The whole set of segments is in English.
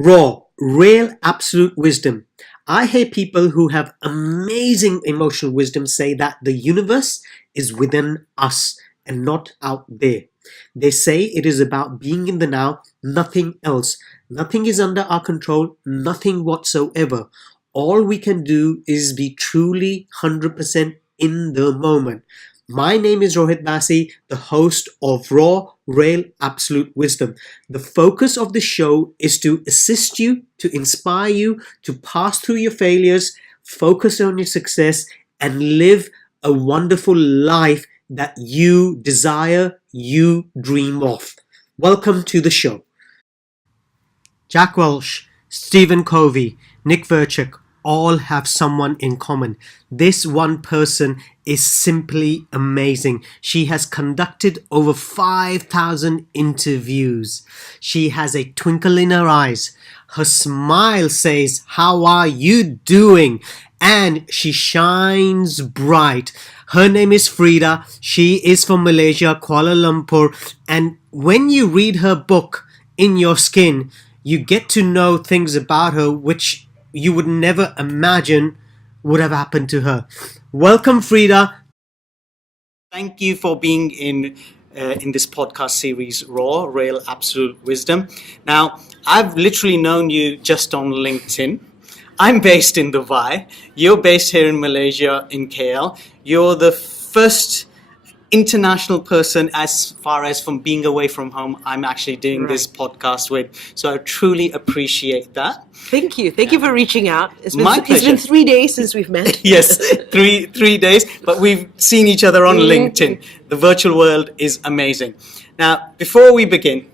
Raw, real, absolute wisdom. I hear people who have amazing emotional wisdom say that the universe is within us and not out there. They say it is about being in the now, nothing else. Nothing is under our control, nothing whatsoever. All we can do is be truly 100% in the moment. My name is Rohit Basi, the host of Raw, Real, Absolute Wisdom. The focus of the show is to assist you, to inspire you, to pass through your failures, focus on your success, and live a wonderful life that you desire, you dream of. Welcome to the show. Jack Welch, Stephen Covey, Nick Vijucic all have someone in common. This one person is simply amazing. She has conducted over 5,000 interviews. She has a twinkle in her eyes. Her smile says, "How are you doing?" And she shines bright. Her name is Freda. She is from Malaysia, Kuala Lumpur. And when you read her book, In Your Skin, you get to know things about her which you would never imagine would have happened to her. Welcome, Freda. Thank you for being in this podcast series, Raw, Real, Absolute Wisdom. Now, I've literally known you just on LinkedIn. I'm based in Dubai. You're based here in Malaysia, in KL. You're the first international person as far as from being away from home I'm actually doing this podcast with. So I truly appreciate that. Thank you. Thank you for reaching out. My pleasure. It's been 3 days since we've met. Yes, three days, but we've seen each other on LinkedIn. The virtual world is amazing. Now, before we begin,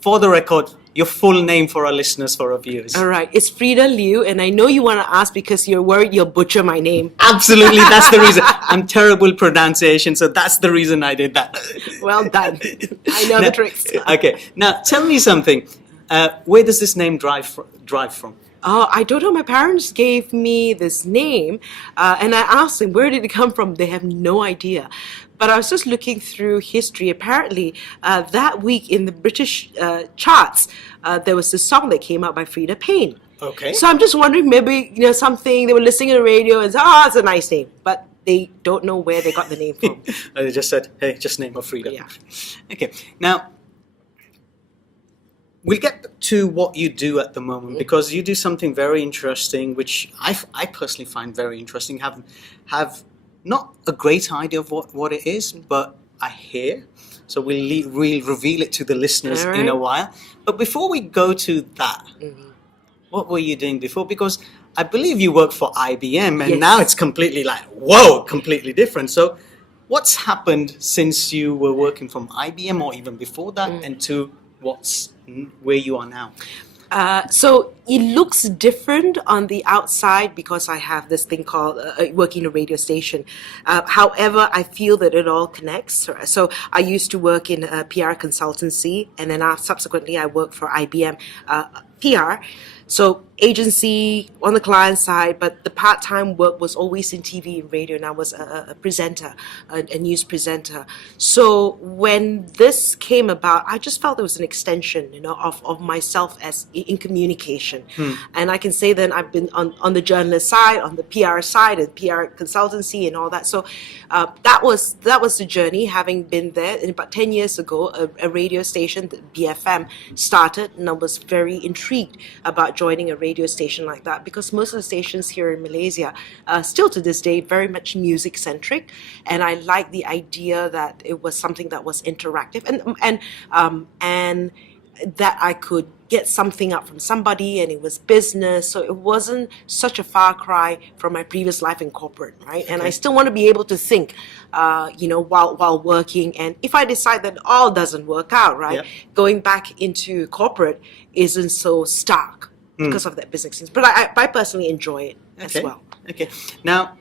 for the record, your full name for our listeners, for our viewers. All right. It's Freda Liu, and I know you want to ask because you're worried you'll butcher my name. Absolutely, that's the reason. I'm terrible at pronunciation, so that's the reason I did that. Well done. I know the tricks. Okay, now tell me something. Where does this name drive from? Oh, I don't know. My parents gave me this name, and I asked them, where did it come from? They have no idea. But I was just looking through history. Apparently, that week in the British charts, there was this song that came out by Freda Payne. Okay. So I'm just wondering, maybe something they were listening to the radio and said, "Oh, it's a nice name," but they don't know where they got the name from. They just said, "Hey, just name her Freda." Yeah. Okay. Now, we'll get to what you do at the moment because you do something very interesting, which I personally find very interesting. Have not a great idea of what it is, but I hear. So we'll reveal it to the listeners in a while. But before we go to that, what were you doing before? Because I believe you work for IBM, and now it's completely completely different. So what's happened since you were working from IBM or even before that and to where you are now? So it looks different on the outside because I have this thing called working in a radio station. However, I feel that it all connects. So I used to work in a PR consultancy, and then subsequently I worked for IBM PR. So agency on the client side, but the part-time work was always in TV and radio, and I was a presenter, a news presenter. So when this came about, I just felt it was an extension, of myself as in communication. And I can say that I've been on the journalist side, on the PR side, and PR consultancy and all that. So that was the journey, having been there. And about 10 years ago, a radio station, the BFM, started, and I was very intrigued about joining a radio station like that because most of the stations here in Malaysia still to this day very much music centric, and I like the idea that it was something that was interactive and that I could get something out from somebody, and it was business, so it wasn't such a far cry from my previous life in corporate, right? And I still want to be able to think while working, and if I decide that all doesn't work out, right, going back into corporate isn't so stark because of that business sense. But I personally enjoy it as well. Okay. Now,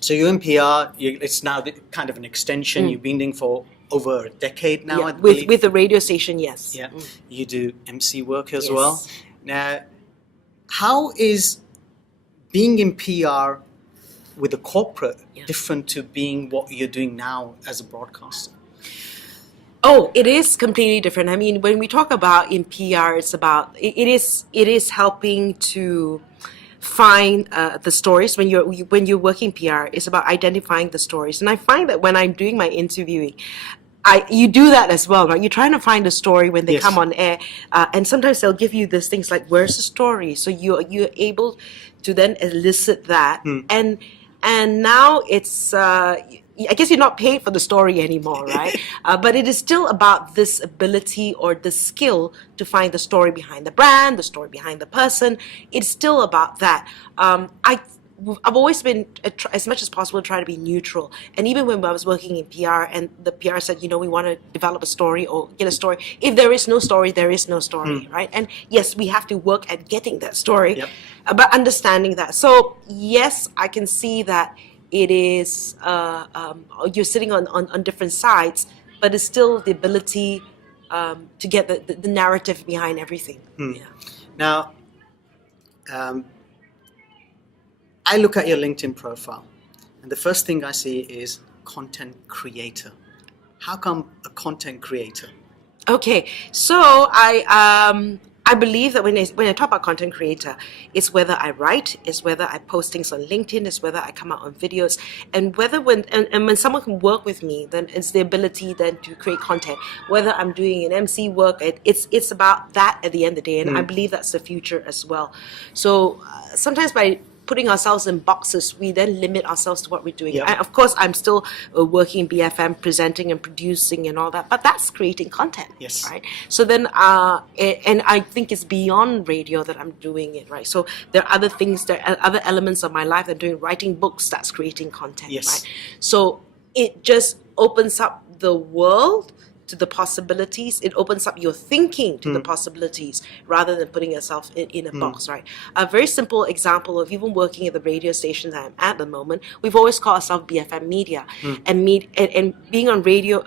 so you're in PR. It's now kind of an extension. You've been doing for over a decade now, I believe. With the radio station, yes. Yeah. You do MC work as well. Now, how is being in PR with a corporate different to being what you're doing now as a broadcaster? Oh, it is completely different. I mean, when we talk about in PR, it is helping to find the stories. When you're working PR, it's about identifying the stories. And I find that when I'm doing my interviewing, you do that as well, right? You're trying to find a story when they Yes. come on air, and sometimes they'll give you these things like, "Where's the story?" So you're able to then elicit that, and now it's. I guess you're not paid for the story anymore, right? But it is still about this ability or the skill to find the story behind the brand, the story behind the person. It's still about that. I've always been, as much as possible, try to be neutral. And even when I was working in PR and the PR said, we want to develop a story or get a story, if there is no story, there is no story, right? And yes, we have to work at getting that story, Yep. but understanding that. So yes, I can see that it is, you're sitting on different sides, but it's still the ability to get the narrative behind everything. Yeah. Now, I look at your LinkedIn profile, and the first thing I see is content creator. How come a content creator? Okay, so I believe that when I talk about content creator, it's whether I write, it's whether I post things on LinkedIn, it's whether I come out on videos, and whether when someone can work with me, then it's the ability then to create content. Whether I'm doing an MC work, it's about that at the end of the day, and I believe that's the future as well. So sometimes by putting ourselves in boxes, we then limit ourselves to what we're doing. Yep. Of course, I'm still working in BFM, presenting and producing and all that, but that's creating content, Yes. right? So then, and I think it's beyond radio that I'm doing it, right? So there are other things, there are other elements of my life that I'm doing, writing books, that's creating content, Yes. right? So it just opens up the world to the possibilities. It opens up your thinking to the possibilities rather than putting yourself in a box, right? A very simple example of even working at the radio station that I'm at the moment, we've always called ourselves BFM Media. And being on radio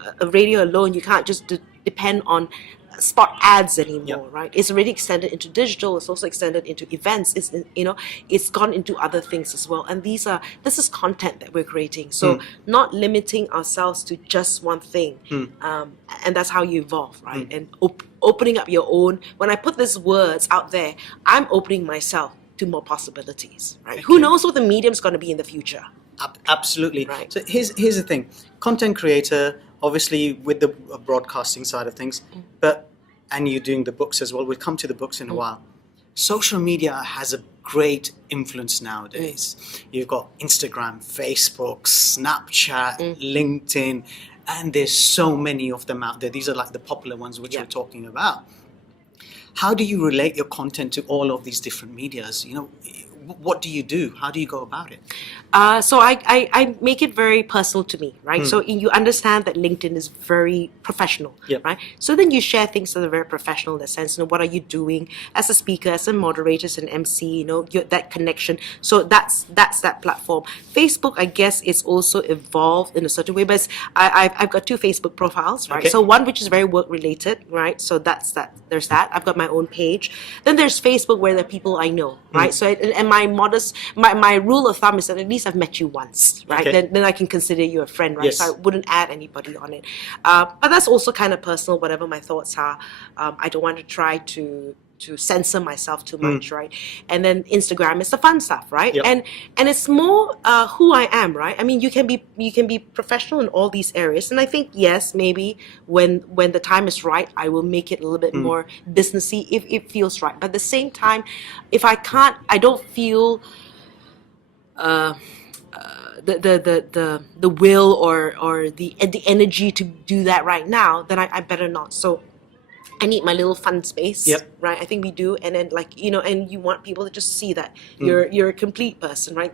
alone, you can't just depend on spot ads anymore, Yep. right? It's already extended into digital. It's also extended into events. It's gone into other things as well. And this is content that we're creating. So not limiting ourselves to just one thing, and that's how you evolve, right? And opening up your own. When I put these words out there, I'm opening myself to more possibilities, right? Who knows what the medium's going to be in the future? Absolutely. Right. So here's the thing: content creator, obviously with the broadcasting side of things, and you're doing the books as well. We'll come to the books in a while. Social media has a great influence nowadays. You've got Instagram, Facebook, Snapchat, LinkedIn, and there's so many of them out there. These are like the popular ones which we're talking about. How do you relate your content to all of these different medias? What do you do? How do you go about it? So I make it very personal to me, right? So you understand that LinkedIn is very professional, Yep. right? So then you share things that are very professional in the sense, what are you doing as a speaker, as a moderator, as an MC, that connection. So that's that platform. Facebook, I guess, is also evolved in a certain way, but I've got two Facebook profiles, right? Okay. So one which is very work related, right? So that's that. There's that. I've got my own page. Then there's Facebook where there are people I know, right? So and my rule of thumb is that at least I've met you once, right? Okay. Then I can consider you a friend, right? Yes. So I wouldn't add anybody on it. But that's also kind of personal, whatever my thoughts are. I don't want to try to censor myself too much, right? And then Instagram is the fun stuff, right? Yep. And it's more who I am, right? I mean, you can be professional in all these areas, and I think yes, maybe when the time is right, I will make it a little bit more businessy if it feels right. But at the same time, if I don't feel the will or the energy to do that right now, then I better not. So I need my little fun space, Yep. right? I think we do, and then and you want people to just see that you're a complete person, right?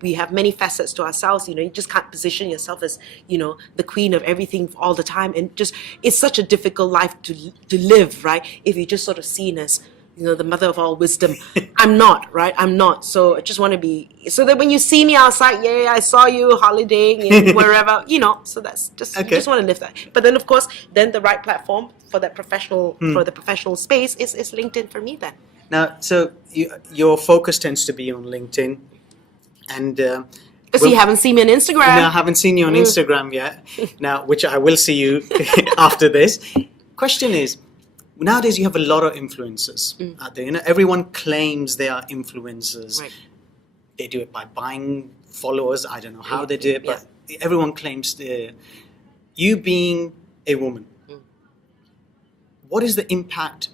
We have many facets to ourselves. You just can't position yourself as the queen of everything all the time, and just it's such a difficult life to live, right? If you're just sort of seen as the mother of all wisdom. I'm not, right? I'm not. So I just want to be, so that when you see me outside, yeah, I saw you holidaying in wherever, so that's just, Okay. you just want to live that. But then of course, then the right platform for that for the professional space is LinkedIn for me then. Now, so your focus tends to be on LinkedIn, and Because you haven't seen me on Instagram. No, I haven't seen you on Instagram yet. Now, which I will see you after this. Question is, nowadays you have a lot of influencers out there. You know, everyone claims they are influencers. Right. They do it by buying followers. I don't know how they do it, but everyone claims they're... You being a woman, what is the impact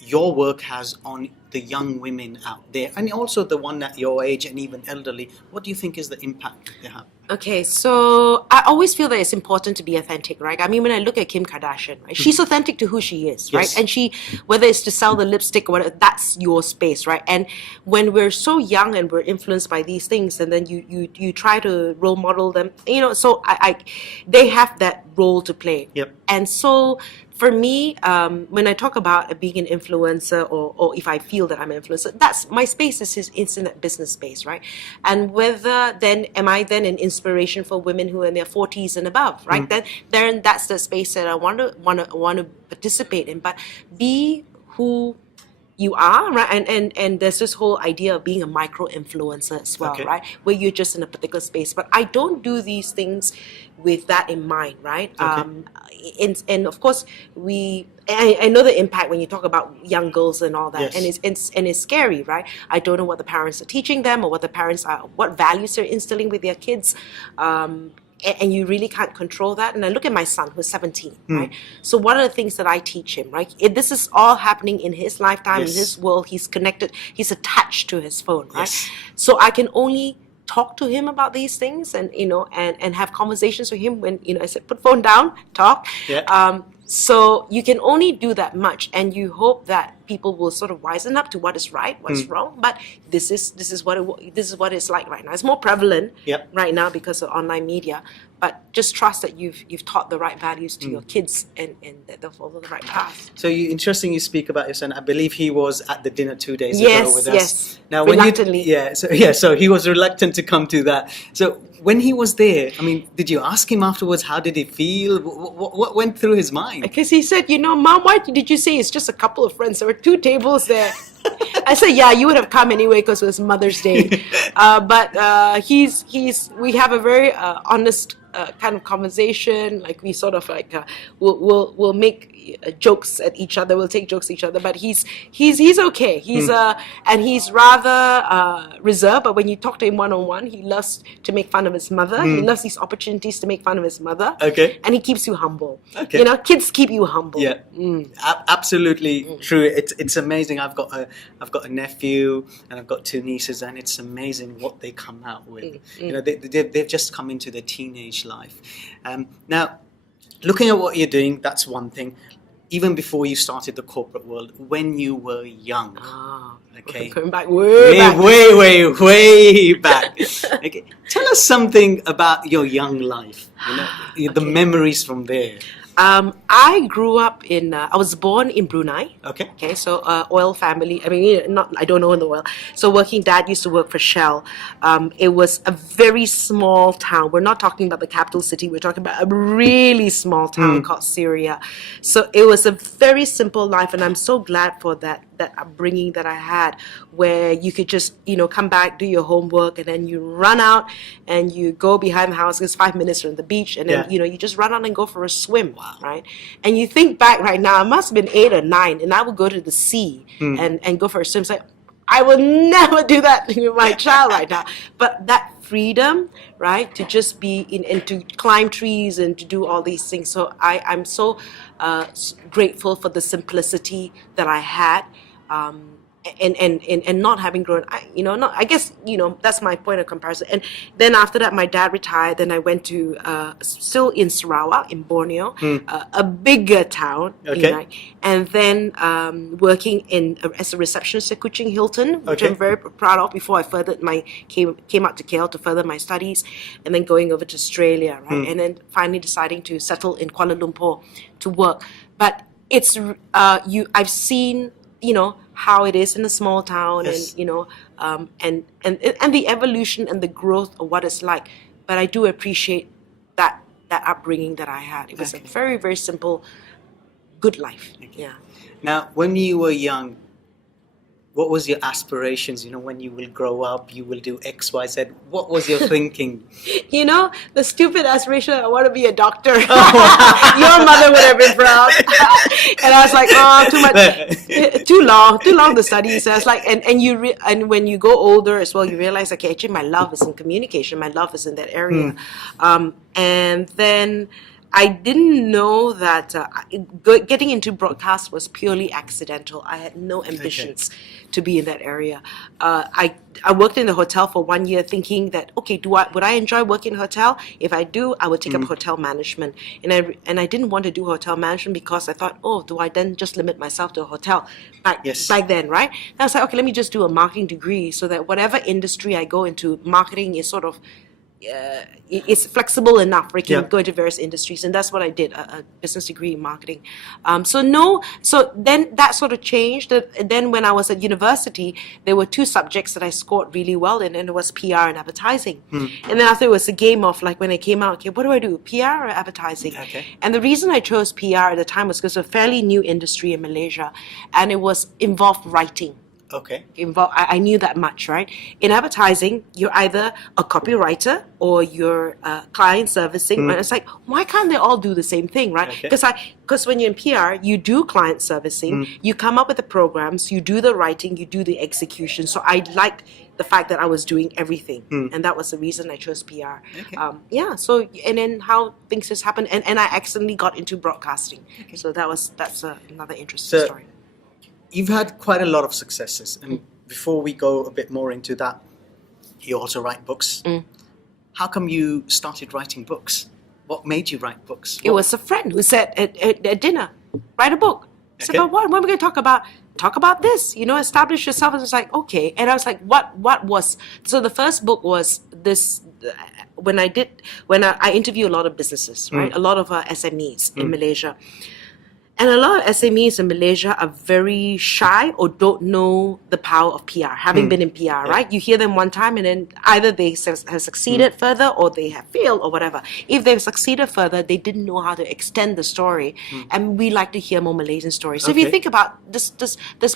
your work has on the young women out there, and also the one at your age and even elderly? What do you think is the impact they have? Okay, so I always feel that it's important to be authentic, right? I mean, when I look at Kim Kardashian, right, she's authentic to who she is, right? Yes. And she, whether it's to sell the lipstick or whatever, that's your space, right? And when we're so young and we're influenced by these things, and then you try to role model them, you know, so they have that role to play. Yep. And so for me, when I talk about being an influencer, or if I feel that I'm an influencer, that's my space is his internet business space, right? And whether then am I then an inspiration for women who are in their 40s and above, right? Then that's the space that I want to participate in. But be who you are, right? And there's this whole idea of being a micro influencer as well, Okay. right? Where you're just in a particular space. But I don't do these things with that in mind, right? Okay. And of course, I know the impact when you talk about young girls and all that, Yes. and it's scary, right? I don't know what the parents are teaching them, or what the parents are, what values they're instilling with their kids. And you really can't control that. And I look at my son, who's 17, right? So one of the things that I teach him, right? This is all happening in his lifetime, Yes. in his world. He's connected. He's attached to his phone, right? Yes. So I can only talk to him about these things, and and have conversations with him when I said, put phone down, talk. Yeah. So you can only do that much, and you hope that people will sort of wisen up to what is right, what's wrong. But this is what it's like right now. It's more prevalent Yep. right now because of online media. But just trust that you've taught the right values to your kids, and that they'll follow the right path. So interesting you speak about your son. I believe he was at the dinner 2 days Yes, ago with us. yes. Now, Reluctantly. so he was reluctant to come to that. So when he was there, I mean, did you ask him afterwards? How did he feel? What went through his mind? Because he said, Mom, why did you say it's just a couple of friends? There were 2 tables there. I said, yeah, you would have come anyway because it was Mother's Day. But we have a very honest kind of conversation. Like we sort of like we'll make jokes at each other. We'll take jokes at each other. But he's okay. And he's rather reserved. But when you talk to him one-on-one, he loves to make fun of his mother. He loves these opportunities to make fun of his mother. Okay. And he keeps you humble. Okay. Kids keep you humble. Yeah, absolutely true. It's amazing. I've got a nephew and I've got 2 nieces, and it's amazing what they come out with. They've just come into their teenage life. Now, looking at what you're doing, that's one thing. Even before you started the corporate world, when you were young, okay, Going back way back. Okay, tell us something about your young life. The memories from there. I grew up I was born in Brunei. Okay. Okay, so oil family. I mean, I don't know in the oil. So dad used to work for Shell. It was a very small town. We're not talking about the capital city. We're talking about a really small town called Syria. So it was a very simple life, and I'm so glad for that upbringing that I had, where you could just come back, do your homework, and then you run out and you go behind the house. It's 5 minutes from the beach, and then you just run out and go for a swim. Wow. Right? And you think back right now, I must have been 8 or 9, and I would go to the sea and go for a swim. It's like, I will never do that with my child right now. But that freedom, right, to just be and to climb trees and to do all these things. So I'm so grateful for the simplicity that I had. And not having grown, I guess, that's my point of comparison. And then after that, my dad retired. Then I went to, still in Sarawak, in Borneo, a bigger town. Okay. And then working as a receptionist at Kuching Hilton, which I'm very proud of, before I came out to KL to further my studies, and then going over to Australia, right? And then finally deciding to settle in Kuala Lumpur to work. But it's, I've seen, how it is in a small town. Yes. And the evolution and the growth of what it's like. But I do appreciate that upbringing that I had. It was a very, very simple, good life. Yeah. Now, when you were young, what was your aspirations? When you will grow up, you will do X, Y, Z. What was your thinking? The stupid aspiration, I want to be a doctor. Your mother would have been proud. And I was like, oh, too much, too long to study. So I was like, and when you go older as well, you realize, okay, actually my love is in communication. My love is in that area. And then I didn't know that getting into broadcast was purely accidental. I had no ambitions to be in that area. I worked in the hotel for 1 year thinking that, okay, would I enjoy working in a hotel? If I do, I would take up hotel management. And I didn't want to do hotel management because I thought, oh, do I then just limit myself to a hotel? Back then, right? And I was like, okay, let me just do a marketing degree so that whatever industry I go into, marketing is sort of it's flexible enough where you can go into various industries, and that's what I did, a business degree in marketing. So then that sort of changed. Then when I was at university, there were two subjects that I scored really well in, and it was PR and advertising. And then after it was a game of like when I came out, okay, what do I do, PR or advertising? And the reason I chose PR at the time was because it was a fairly new industry in Malaysia, and it was involved writing. I knew that much, right? In advertising, you're either a copywriter or you're client servicing. And it's like, why can't they all do the same thing, right? Because when you're in PR, you do client servicing, you come up with the programs, you do the writing, you do the execution. So I liked the fact that I was doing everything, and that was the reason I chose PR. So and then how things just happened, and I accidentally got into broadcasting. So that's another interesting story. You've had quite a lot of successes, and before we go a bit more into that, you also write books. How come you started writing books? What made you write books? It was a friend who said at dinner, write a book. I said, but what are we going to talk about? Talk about this, establish yourself. And I was like, okay. And I was like, what was, so the first book was this, when I interview a lot of businesses, right? A lot of SMEs in Malaysia. And a lot of SMEs in Malaysia are very shy or don't know the power of PR, having been in PR, right? You hear them one time and then either they have succeeded further or they have failed or whatever. If they've succeeded further, they didn't know how to extend the story. And we like to hear more Malaysian stories. So if you think about this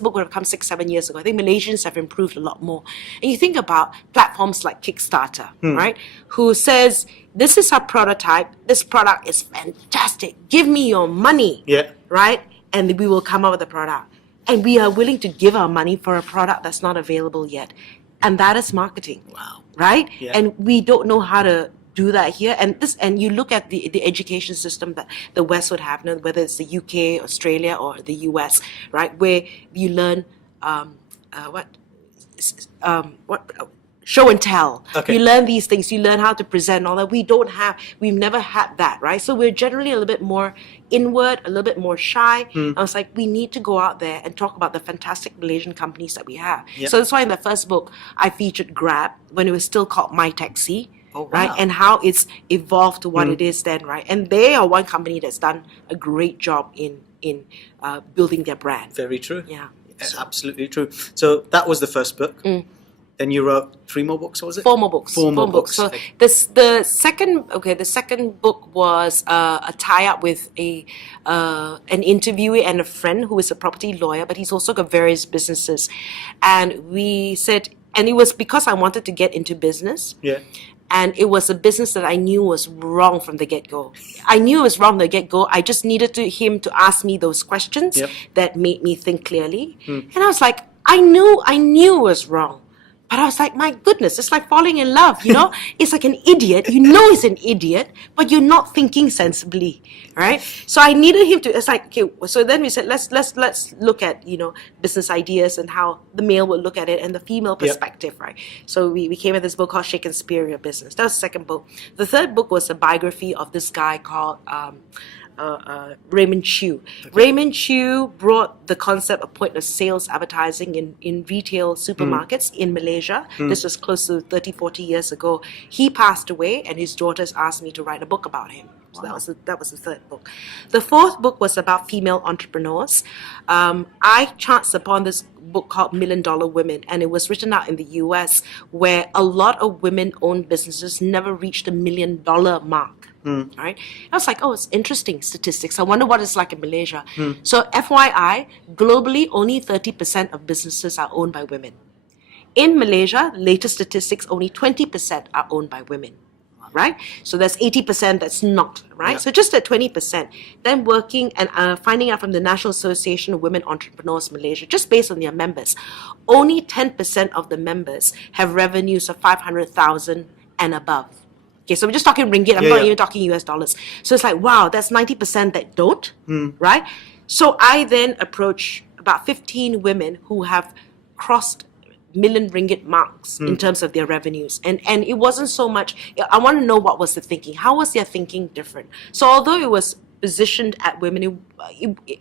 book would have come 6-7 years ago. I think Malaysians have improved a lot more. And you think about platforms like Kickstarter, right? Who says, this is our prototype. This product is fantastic. Give me your money. Right? And we will come up with a product. And we are willing to give our money for a product that's not available yet. And that is marketing. Wow. Right? And we don't know how to do that here. And you look at the education system that the West would have, whether it's the UK, Australia, or the US, right? Where you learn show and tell. You learn these things. You learn how to present all that. We've never had that, right? So we're generally a little bit more inward, a little bit more shy. I was like, we need to go out there and talk about the fantastic Malaysian companies that we have. So that's why in the first book, I featured Grab when it was still called My Taxi. Right, and how it's evolved to what it is then, right? And they are one company that's done a great job in building their brand. Very true. Yeah, absolutely true. So that was the first book. Then you wrote 3 more books, was it? 4 more books. 4 more books. So the second book was a tie-up with an interviewee and a friend who is a property lawyer, but he's also got various businesses. And we said, and it was because I wanted to get into business. And it was a business that I knew was wrong from the get-go. I knew it was wrong from the get-go. I just needed him to ask me those questions that made me think clearly. And I was like, I knew it was wrong. But I was like, my goodness, it's like falling in love, It's like an idiot. He's an idiot, but you're not thinking sensibly, right? So I needed him to, it's like, okay, so then we said, let's look at, business ideas and how the male would look at it and the female perspective, right? So we came at this book called Shake and Spear Your Business. That was the second book. The third book was a biography of this guy called Raymond Chew. Raymond Chew brought the concept of point of sales advertising in retail supermarkets in Malaysia. This was close to 30-40 years ago. He passed away and his daughters asked me to write a book about him. So that was the third book. The fourth book was about female entrepreneurs. I chanced upon this book called $1 Million Women, and it was written out in the US where a lot of women-owned businesses never reached the $1 million mark. right? I was like, oh, it's interesting statistics. I wonder what it's like in Malaysia. So FYI, globally, only 30% of businesses are owned by women. In Malaysia, latest statistics, only 20% are owned by women, right? So that's 80% that's not, right? Yeah. So just at 20%. Then working and finding out from the National Association of Women Entrepreneurs Malaysia, just based on their members, only 10% of the members have revenues of 500,000 and above. Okay, so we're just talking ringgit. I'm not even talking US dollars. So it's like, wow, that's 90% that don't, right? So I then approach about 15 women who have crossed million ringgit marks in terms of their revenues. And it wasn't so much, I want to know what was the thinking. How was their thinking different? So although it was positioned at women,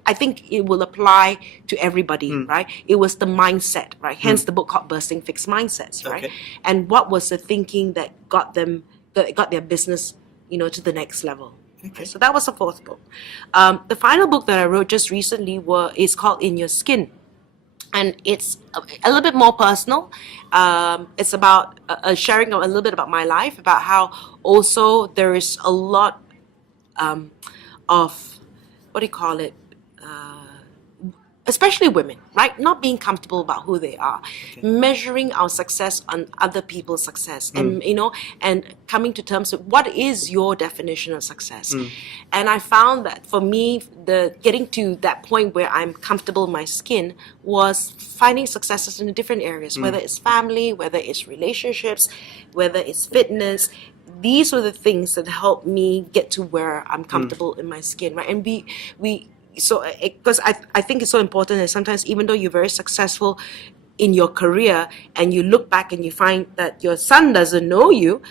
I think it will apply to everybody, right? It was the mindset, right? Hence the book called Bursting Fixed Mindsets, right? Okay. And what was the thinking that got them, that got their business, to the next level. Okay. So that was the fourth book. The final book that I wrote just recently is called In Your Skin. And it's a little bit more personal. It's about sharing a little bit about my life, about how also there is a lot of, what do you call it, especially women, right? Not being comfortable about who they are, measuring our success on other people's success, and and coming to terms with what is your definition of success. And I found that for me, the getting to that point where I'm comfortable in my skin was finding successes in different areas, whether it's family, whether it's relationships, whether it's fitness. These are the things that help me get to where I'm comfortable in my skin, right? And so because I think it's so important that sometimes, even though you're very successful in your career and you look back and you find that your son doesn't know you,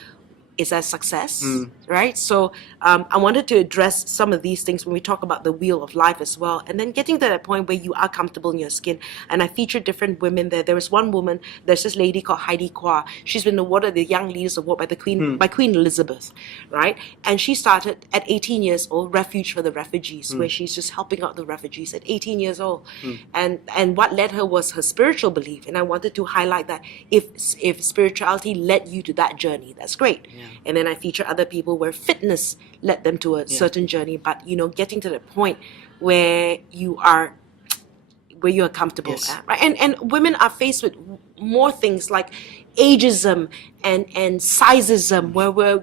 is that success, right? So I wanted to address some of these things when we talk about the wheel of life as well, and then getting to that point where you are comfortable in your skin. And I featured different women there. There was one woman, there's this lady called Heidi Kwa. She's been awarded the Young Leaders Award by the Queen, by Queen Elizabeth, right? And she started at 18 years old, Refuge for the Refugees, where she's just helping out the refugees at 18 years old. And what led her was her spiritual belief. And I wanted to highlight that if spirituality led you to that journey, that's great. And then I feature other people where fitness led them to a certain journey, but getting to the point where you are comfortable at, right? And women are faced with more things like ageism and sizeism, where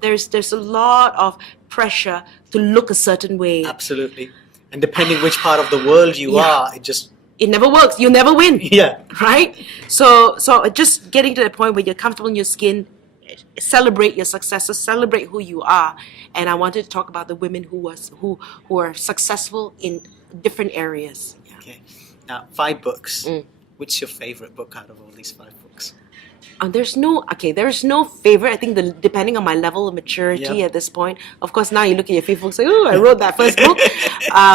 there's a lot of pressure to look a certain way. Absolutely. And depending which part of the world you are, it never works. You'll never win. Yeah. Right? So just getting to the point where you're comfortable in your skin, celebrate your successes, celebrate who you are. And I wanted to talk about the women who are successful in different areas. Okay. Now, 5 books. Which is your favorite book out of all these 5 books? There's no favorite. I think depending on my level of maturity at this point. Of course, now you look at your Facebook and say, "Oh, I wrote that first book,"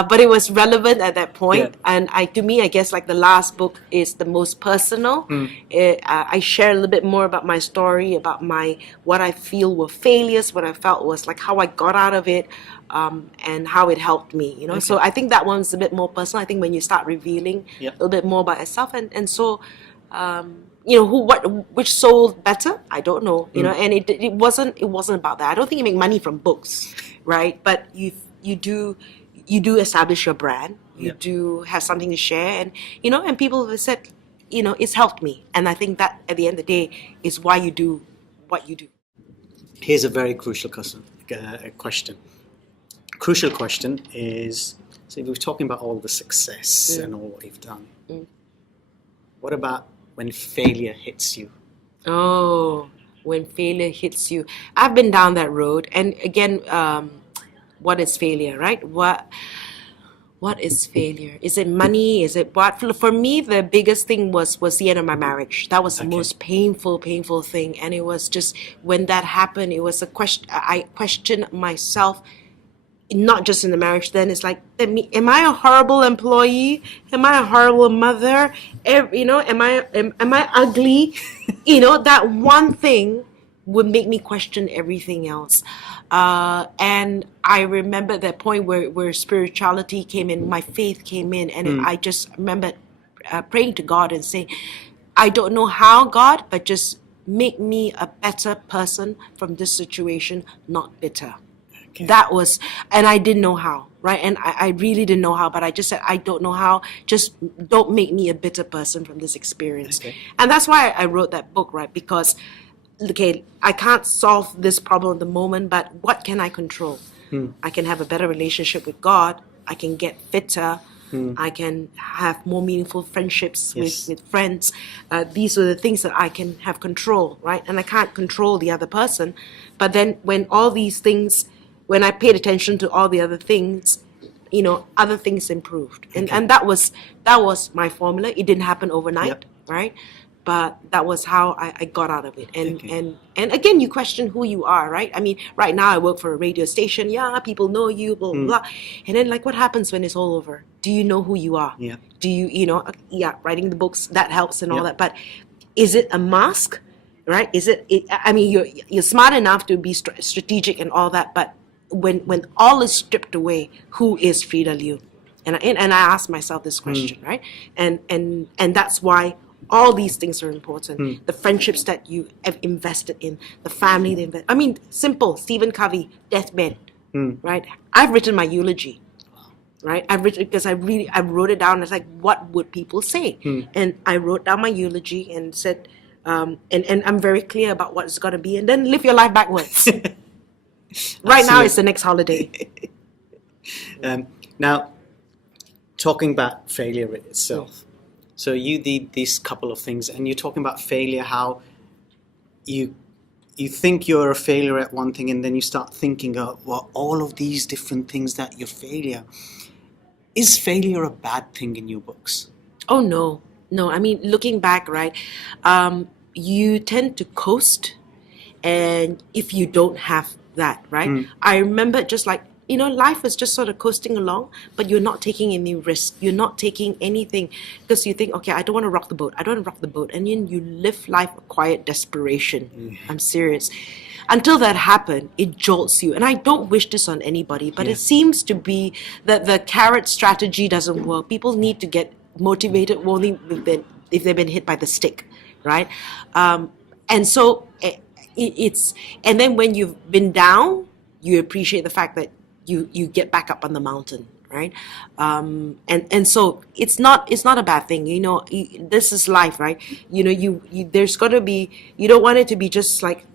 but it was relevant at that point. And to me, I guess like the last book is the most personal. I share a little bit more about my story, about what I feel were failures, what I felt was like how I got out of it, and how it helped me. So I think that one's a bit more personal. I think when you start revealing a little bit more about yourself, and so. Which sold better? I don't know. And it wasn't about that. I don't think you make money from books, right? But you do establish your brand. You do have something to share, and people have said, it's helped me. And I think that at the end of the day is why you do what you do. Here's a very crucial question. Crucial question is: so we're talking about all the success and all what you've done. What about when failure hits you? Oh, when failure hits you. I've been down that road. And again, what is failure, right? What is failure? Is it money? Is it what? For me, the biggest thing was the end of my marriage. That was the most painful thing. And it was just, when that happened, it was a question. I questioned myself, not just in the marriage. Then it's like, am I a horrible employee? Am I a horrible mother? Am I ugly? That one thing would make me question everything else. And I remember that point where spirituality came in, my faith came in, and I just remember praying to God and saying, I don't know how, God, but just make me a better person from this situation, not bitter. Okay. That was, and I didn't know how, right? And I really didn't know how, but I just said, I don't know how. Just don't make me a bitter person from this experience. Okay. And that's why I wrote that book, right? Because, okay, I can't solve this problem at the moment, but what can I control? I can have a better relationship with God. I can get fitter. I can have more meaningful friendships Yes. with friends. These are the things that I can have control, right? And I can't control the other person. But then when all these things, when I paid attention to all the other things, other things improved. And that was my formula. It didn't happen overnight, Yep. right? But that was how I got out of it. Okay. And again, you question who you are, right? I mean, right now I work for a radio station. Yeah, people know you, blah, blah, blah. And then what happens when it's all over? Do you know who you are? Yeah. Do you, writing the books, that helps and all Yep. that. But is it a mask, right? I mean, you're smart enough to be strategic and all that, but when all is stripped away, who is Freda Liu? And I ask myself this question, right? And that's why all these things are important. The friendships that you have invested in, the family I mean, simple. Stephen Covey, deathbed, right? I've written my eulogy, right? I've written because I wrote it down. It's like, what would people say? And I wrote down my eulogy and said, and I'm very clear about what it's going to be. And then live your life backwards. Right now, it's the next holiday. Now, talking about failure itself. So you did these couple of things, and you're talking about failure, how you think you're a failure at one thing, and then you start thinking, well, all of these different things that you're failure. Is failure a bad thing in your books? Oh, no. I mean, looking back, right, you tend to coast, and if you don't have that, right? I remember just like, life is just sort of coasting along, but you're not taking any risk. You're not taking anything because you think, okay, I don't want to rock the boat. And then you live life of quiet desperation. I'm serious. Until that happened, it jolts you. And I don't wish this on anybody, but it seems to be that the carrot strategy doesn't work. People need to get motivated only if they've been hit by the stick, right? And so and then when you've been down, you appreciate the fact that you get back up on the mountain, right? And so it's not a bad thing. This is life, right? There's got to be, you don't want it to be just like,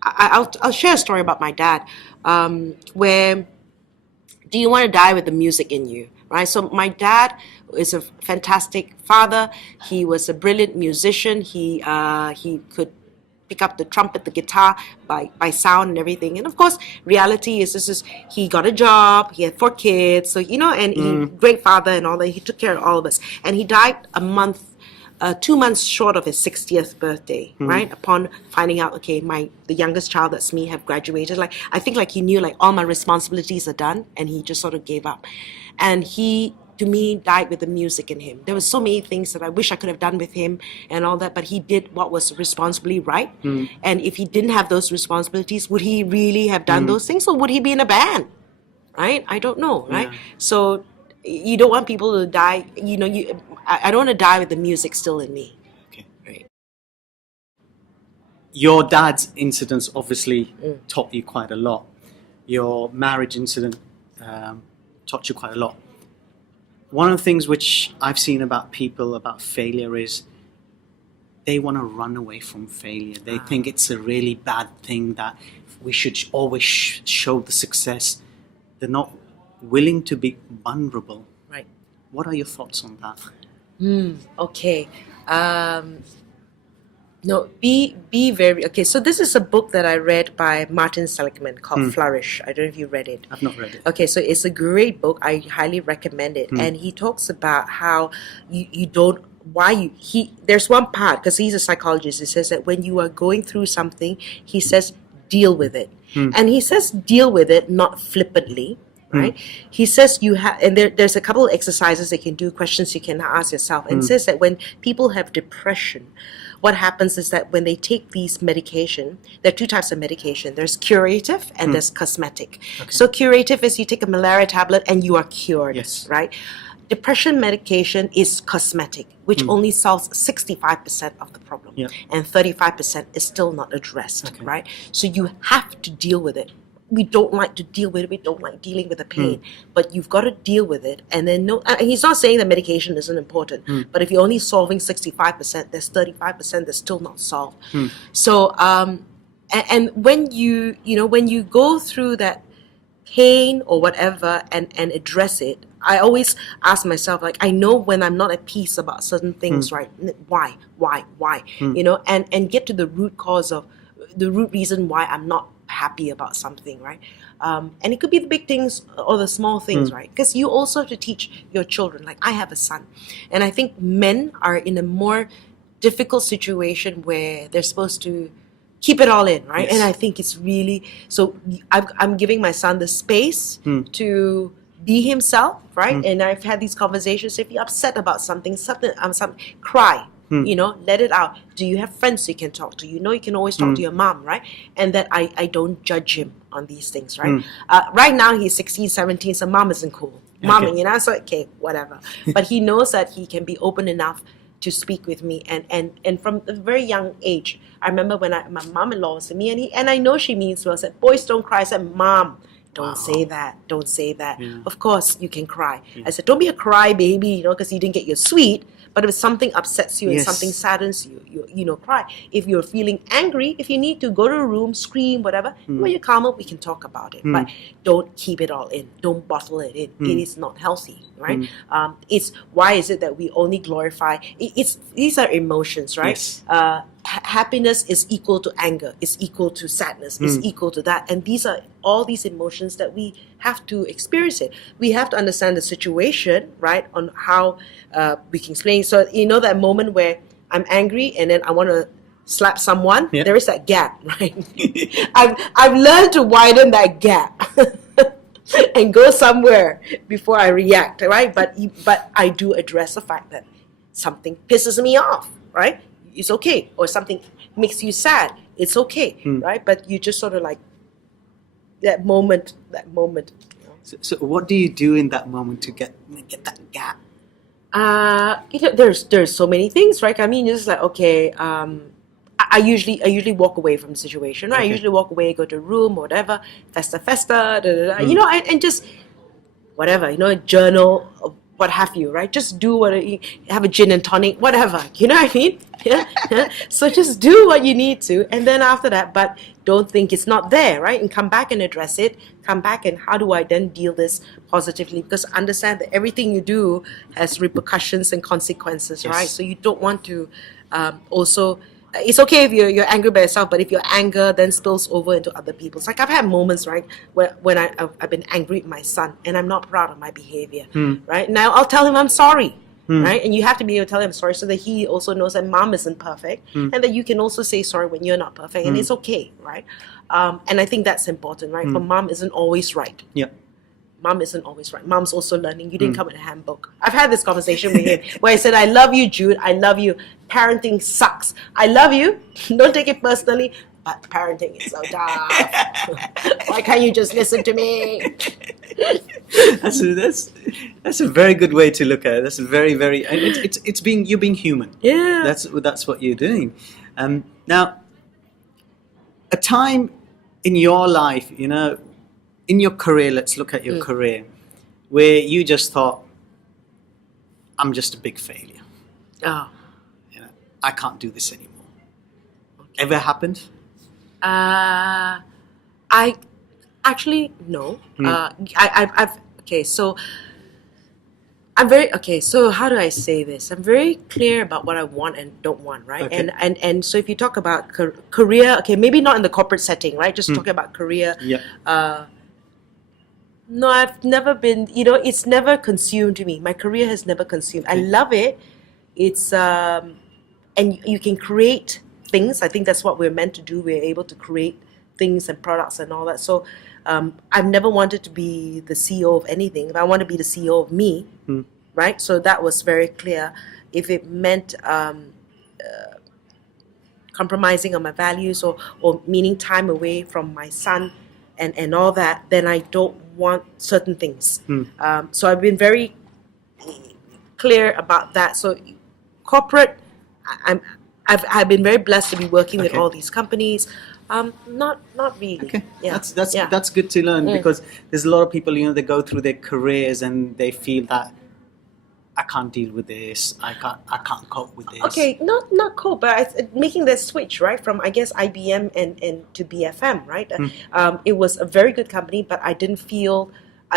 I'll share a story about my dad, where do you want to die with the music in you, right? So my dad is a fantastic father. He was a brilliant musician. He could pick up the trumpet, the guitar by sound and everything. And of course, reality is he got a job, he had 4 kids, so and he great father and all that. He took care of all of us, and he died 2 months short of his 60th birthday, right? Upon finding out, okay, the youngest child, that's me, have graduated. Like, I think like he knew like all my responsibilities are done, and he just sort of gave up. And he, to me, died with the music in him. There were so many things that I wish I could have done with him and all that, but he did what was responsibly right. And if he didn't have those responsibilities, would he really have done those things, or would he be in a band, right? I don't know, right? Yeah. So you don't want people to die. I don't want to die with the music still in me. Okay. Right. Your dad's incidents obviously taught you quite a lot. Your marriage incident taught you quite a lot. One of the things which I've seen about people about failure is they want to run away from failure. They think it's a really bad thing, that we should always show the success. They're not willing to be vulnerable. Right. What are your thoughts on that? Okay. No, be very, okay. So this is a book that I read by Martin Seligman called Flourish. I don't know if you read it. I've not read it. Okay, so it's a great book. I highly recommend it. And he talks about how you don't, there's one part, because he's a psychologist, he says that when you are going through something, he says, deal with it. And he says, deal with it, not flippantly. Right? He says you have, and there's a couple of exercises you can do, questions you can ask yourself, and says that when people have depression, what happens is that when they take these medication, there are 2 types of medication. There's curative and there's cosmetic. Okay. So curative is you take a malaria tablet and you are cured, Yes. right? depression medication is cosmetic, which only solves 65% of the problem, and 35% is still not addressed, right? So you have to deal with it. We don't like to deal with it. We don't like dealing with the pain, but you've got to deal with it. And then he's not saying that medication isn't important, but if you're only solving 65%, there's 35% that's still not solved. So, and when you go through that pain or whatever and address it, I always ask myself, like, I know when I'm not at peace about certain things, right? Why? And get to the root cause of the root reason why I'm not happy about something, right? And it could be the big things or the small things, right? Because you also have to teach your children. Like, I have a son, and I think men are in a more difficult situation where they're supposed to keep it all in, right? And I think it's really, so I'm giving my son the space to be himself, right? And I've had these conversations. If you're upset about something, cry. Let it out. Do you have friends you can talk to? You can always talk to your mom, right? And that I don't judge him on these things, right? Right now he's 16, 17, so mom isn't cool. Mom, so okay, whatever. But he knows that he can be open enough to speak with me, and from a very young age, I remember when my mom-in-law was with me, and I know she means well. I said, "Boys don't cry." I said, "Mom, don't say that. Don't say that." Of course, you can cry. I said, "Don't be a cry baby, because you didn't get your sweet." But if something upsets you and something saddens you, cry. If you're feeling angry, if you need to go to a room, scream, whatever, when you're calmer, we can talk about it. But don't keep it all in. Don't bottle it in. It is not healthy, right? It's why is it that we only glorify? These are emotions, right? Yes. Happiness is equal to anger, is equal to sadness, is equal to that. And these are all these emotions that we have to experience it. We have to understand the situation, right, on how we can explain. So, that moment where I'm angry and then I want to slap someone, there is that gap, right? I've learned to widen that gap and go somewhere before I react, right? But I do address the fact that something pisses me off, right? It's okay. Or something makes you sad. It's okay, right? But you just sort of like that moment. So what do you do in that moment to get that gap? There's so many things, right? I mean, it's like, okay, I usually walk away from the situation, right? I usually walk away, go to a room or whatever, festa, and just whatever, journal, what have you, right? Just do have a gin and tonic, whatever, you know what I mean? Yeah. So just do what you need to, and then after that, but don't think it's not there, right? And come back and address it. Come back and how do I then deal this positively? Because understand that everything you do has repercussions and consequences, right? So you don't want to also. It's okay if you're angry by yourself, but if your anger then spills over into other people's. Like I've had moments, right, when I've been angry at my son and I'm not proud of my behavior, right? Now I'll tell him I'm sorry, right? And you have to be able to tell him sorry so that he also knows that mom isn't perfect and that you can also say sorry when you're not perfect and it's okay, right? And I think that's important, right? For mom isn't always right. Yeah. Mom isn't always right. Mom's also learning. You didn't come with a handbook. I've had this conversation with him where I said, I love you, Jude. I love you. Parenting sucks. I love you. Don't take it personally, but parenting is so tough. Why can't you just listen to me? That's a very good way to look at it. That's a very, very, you're being human. Yeah. That's what you're doing. Now, a time in your life, in your career, let's look at your career, where you just thought, I'm just a big failure. Oh. I can't do this anymore. Okay. Ever happened? I actually, no. So I'm very, so how do I say this? I'm very clear about what I want and don't want, right? Okay. And so if you talk about career, maybe not in the corporate setting, right? Just talking about career. Yeah. No, I've never been, it's never consumed me. My career has never consumed. I love it. It's, and you can create things. I think that's what we're meant to do. We're able to create things and products and all that. So I've never wanted to be the CEO of anything. I want to be the CEO of me, right? So that was very clear. If it meant compromising on my values or meaning time away from my son and all that, then I don't want certain things. So I've been very clear about that. So corporate, I've been very blessed to be working with Okay. all these companies. Not really. Okay, Yeah. that's good to learn, because there's a lot of people, they go through their careers and they feel that I can't deal with this, I can't cope with this. Okay, not cool, but it's making that switch, right, from I guess IBM and to BFM, right? It was a very good company, but I didn't feel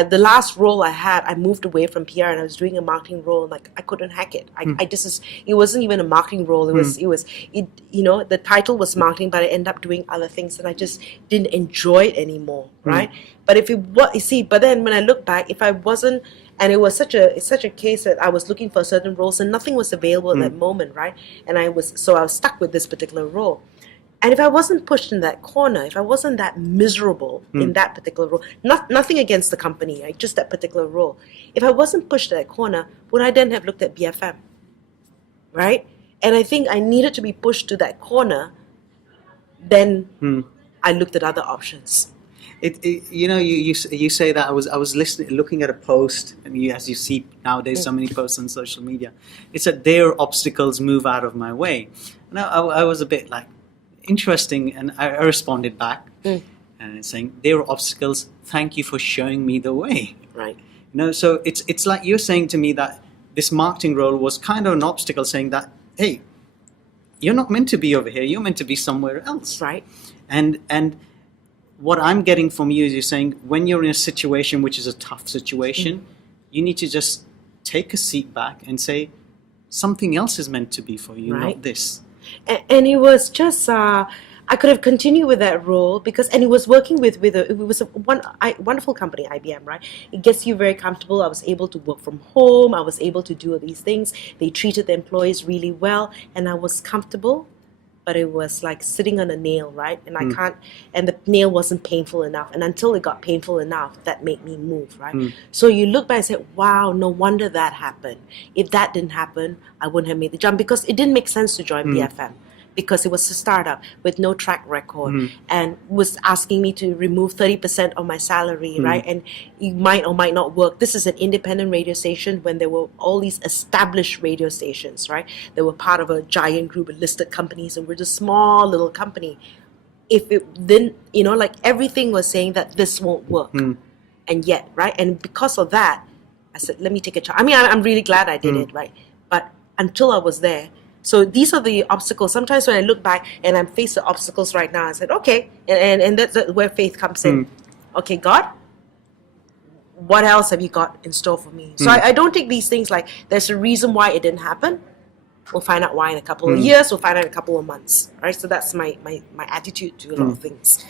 the last role I had, I moved away from PR and I was doing a marketing role, and like I couldn't hack it. It wasn't even a marketing role. The title was marketing, but I ended up doing other things, and I just didn't enjoy it anymore, right? But if it was, but then when I look back, if I wasn't, and it was such a case that I was looking for certain roles and nothing was available at that moment, right? And I was stuck with this particular role. And if I wasn't pushed in that corner, if I wasn't that miserable in that particular role, nothing against the company, right? Just that particular role. If I wasn't pushed to that corner, would I then have looked at BFM, right? And I think I needed to be pushed to that corner. Then I looked at other options. You say that I was looking at a post, and as you see nowadays, so many posts on social media. It said, "Their obstacles move out of my way," and I was a bit like, interesting, and I responded back and saying, "There are obstacles. Thank you for showing me the way." Right. So it's like you're saying to me that this marketing role was kind of an obstacle, saying that, hey, you're not meant to be over here. You're meant to be somewhere else. Right. And what I'm getting from you is you're saying when you're in a situation which is a tough situation, you need to just take a seat back and say something else is meant to be for you, not this. And it was just I could have continued with that role and it was working with it was a wonderful company, IBM, right? It gets you very comfortable. I was able to work from home. I was able to do all these things. They treated the employees really well, and I was comfortable. But it was like sitting on a nail, right? And and the nail wasn't painful enough. And until it got painful enough, that made me move, right? So you look back and say, wow, no wonder that happened. If that didn't happen, I wouldn't have made the jump, because it didn't make sense to join BFM. Because it was a startup with no track record and was asking me to remove 30% of my salary, right? And it might or might not work. This is an independent radio station when there were all these established radio stations, right? They were part of a giant group of listed companies, and we're just a small little company. If it didn't, everything was saying that this won't work. And yet, right? And because of that, I said, let me take a chance. I mean, I'm really glad I did it, right? But until I was there, so these are the obstacles. Sometimes when I look back and I'm faced with obstacles right now, I said, okay, and that's where faith comes in. Okay, God, what else have you got in store for me? So I don't take these things like there's a reason why it didn't happen. We'll find out why in a couple of years. We'll find out in a couple of months. Right? So that's my attitude to a lot of things.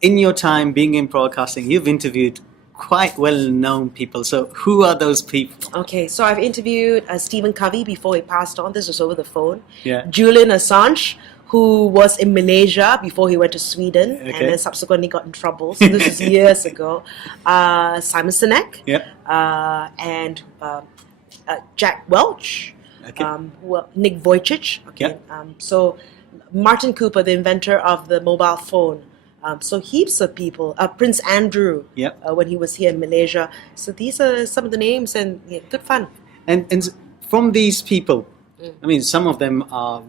In your time being in broadcasting, you've interviewed quite well-known people. So who are those people? Okay, so I've interviewed Stephen Covey before he passed on. This was over the phone. Yeah. Julian Assange, who was in Malaysia before he went to Sweden and then subsequently got in trouble. So this was years ago. Simon Sinek. Yeah. And Jack Welch. Okay. Nick Vijucic. Okay. Yeah. So Martin Cooper, the inventor of the mobile phone. So heaps of people. Prince Andrew, when he was here in Malaysia. So these are some of the names, and good fun. And from these people, I mean, some of them are,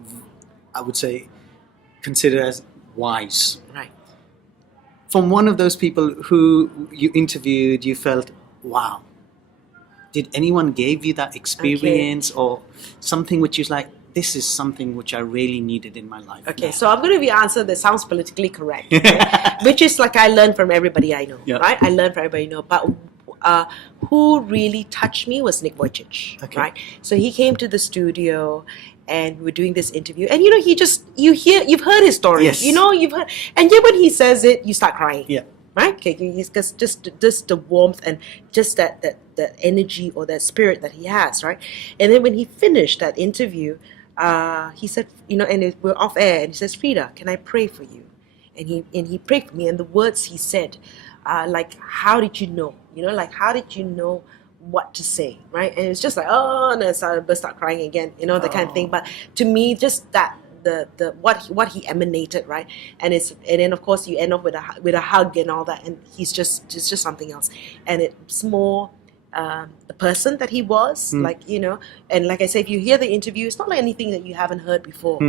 I would say, considered as wise. Right. From one of those people who you interviewed, you felt, wow. Did anyone give you that experience or something which is like, this is something which I really needed in my life? Okay, so I'm going to be answer that sounds politically correct, right? Which is like I learned from everybody I know, right? I learned from everybody I know. But who really touched me was Nick Vijucic, right? So he came to the studio and we're doing this interview. And, you've heard his story. Yes. You've heard. And yet when he says it, you start crying. Yeah. Right? Okay, just the warmth and just that energy or that spirit that he has, right? And then when he finished that interview, he said, and we're off air, and he says, Freda, can I pray for you? And he prayed for me, and the words he said, like, how did you know? How did you know what to say, right? And it's just like, oh, and then I burst out crying again, the kind of thing. But to me, just that the what he emanated, right? And then of course you end up with a hug and all that, and he's just something else. And it's more the person that he was, like, you know, and like I said, if you hear the interview, it's not like anything that you haven't heard before,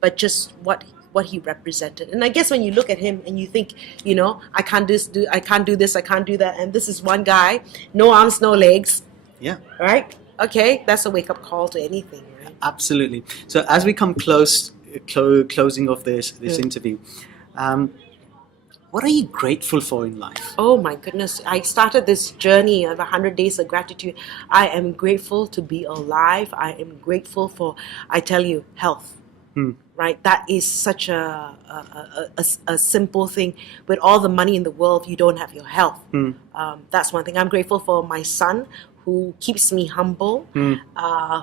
but just what he represented. And I guess when you look at him and you think, you know, I can't do this, I can't do that, and this is one guy, no arms, no legs. Yeah. Right? Okay, that's a wake-up call to anything, right? Absolutely. So as we come closing of this interview, what are you grateful for in life? Oh my goodness, I started this journey of 100 days of gratitude. I am grateful to be alive. I am grateful for, I tell you, health. Right? That is such a simple thing. With all the money in the world, if you don't have your health. That's one thing. I'm grateful for my son, who keeps me humble,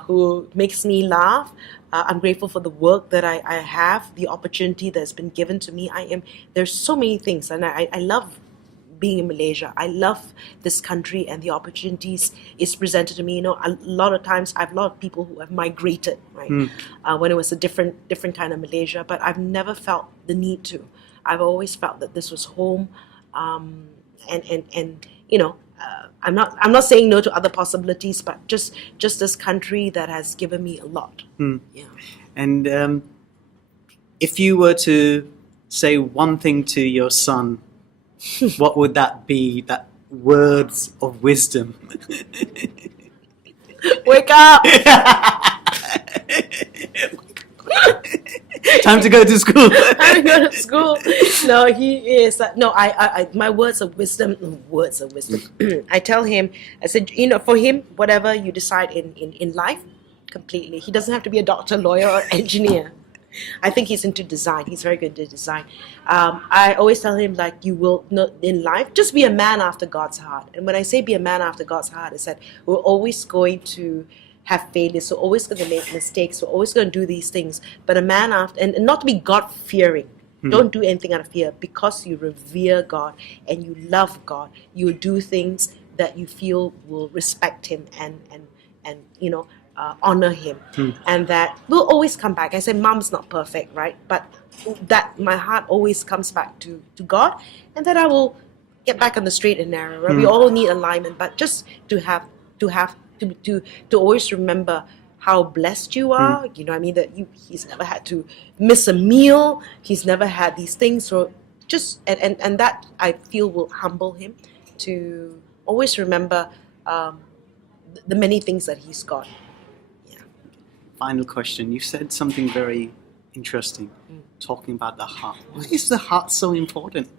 who makes me laugh. I'm grateful for the work that I have, the opportunity that's been given to me. There's so many things, and I love being in Malaysia. I love this country and the opportunities it's presented to me. You know, a lot of times I have a lot of people who have migrated, right? When it was a different kind of Malaysia, but I've never felt the need to. I've always felt that this was home, and you know, I'm not saying no to other possibilities, but just this country that has given me a lot. Yeah. And if you were to say one thing to your son, what would that be? That words of wisdom. Wake up! Time to go to school. Time to go to school. No, he is. No, I my words of wisdom. I tell him. I said, you know, for him, whatever you decide in life, completely. He doesn't have to be a doctor, lawyer, or engineer. I think he's into design. He's very good at design. I always tell him, like, you will not in life, just be a man after God's heart. And when I say be a man after God's heart, I said we're always going to have failures. We're always going to make mistakes. We're always going to do these things. But a man after, and not to be God-fearing. Don't do anything out of fear, because you revere God and you love God. You do things that you feel will respect Him and you know, honor Him, and that will always come back. I said, Mom's not perfect, right? But that my heart always comes back to God, and that I will get back on the straight and narrow. Right? We all need alignment, but just to always remember how blessed you are. You know, I mean, that he's never had to miss a meal. He's never had these things. So just and that I feel will humble him to always remember the many things that he's got. Final question. You said something very interesting, talking about the heart. Why is the heart so important?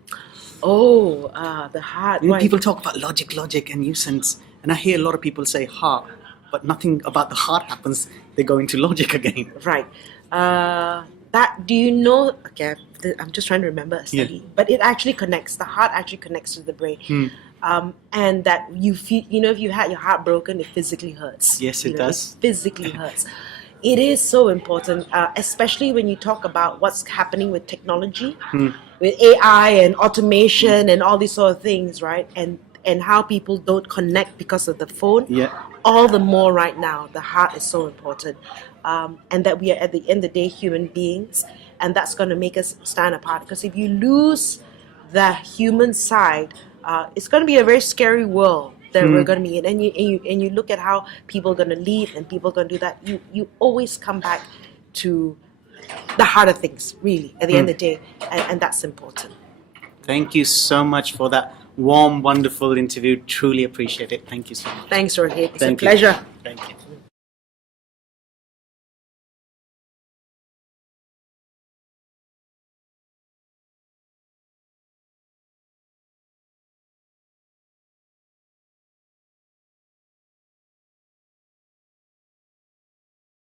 Oh, the heart. You know, people talk about logic, and nuisance, and I hear a lot of people say heart, but nothing about the heart happens. They go into logic again. Right. That, do you know? Okay, I'm just trying to remember a study, but it actually connects. The heart actually connects to the brain. And that you feel, you know, if you had your heart broken, it physically hurts. Yes, it does. It physically hurts. It is so important, especially when you talk about what's happening with technology, with AI and automation and all these sort of things, right? And how people don't connect because of the phone. Yeah. All the more right now, the heart is so important. And that we are, at the end of the day, human beings, and that's going to make us stand apart. Because if you lose the human side, it's going to be a very scary world that we're going to be in. And you look at how people are going to lead and people are going to do that. You always come back to the heart of things, really, at the end of the day. And that's important. Thank you so much for that warm, wonderful interview. Truly appreciate it. Thank you so much. Thanks, Rohit. It's Thank a you. pleasure. Thank you.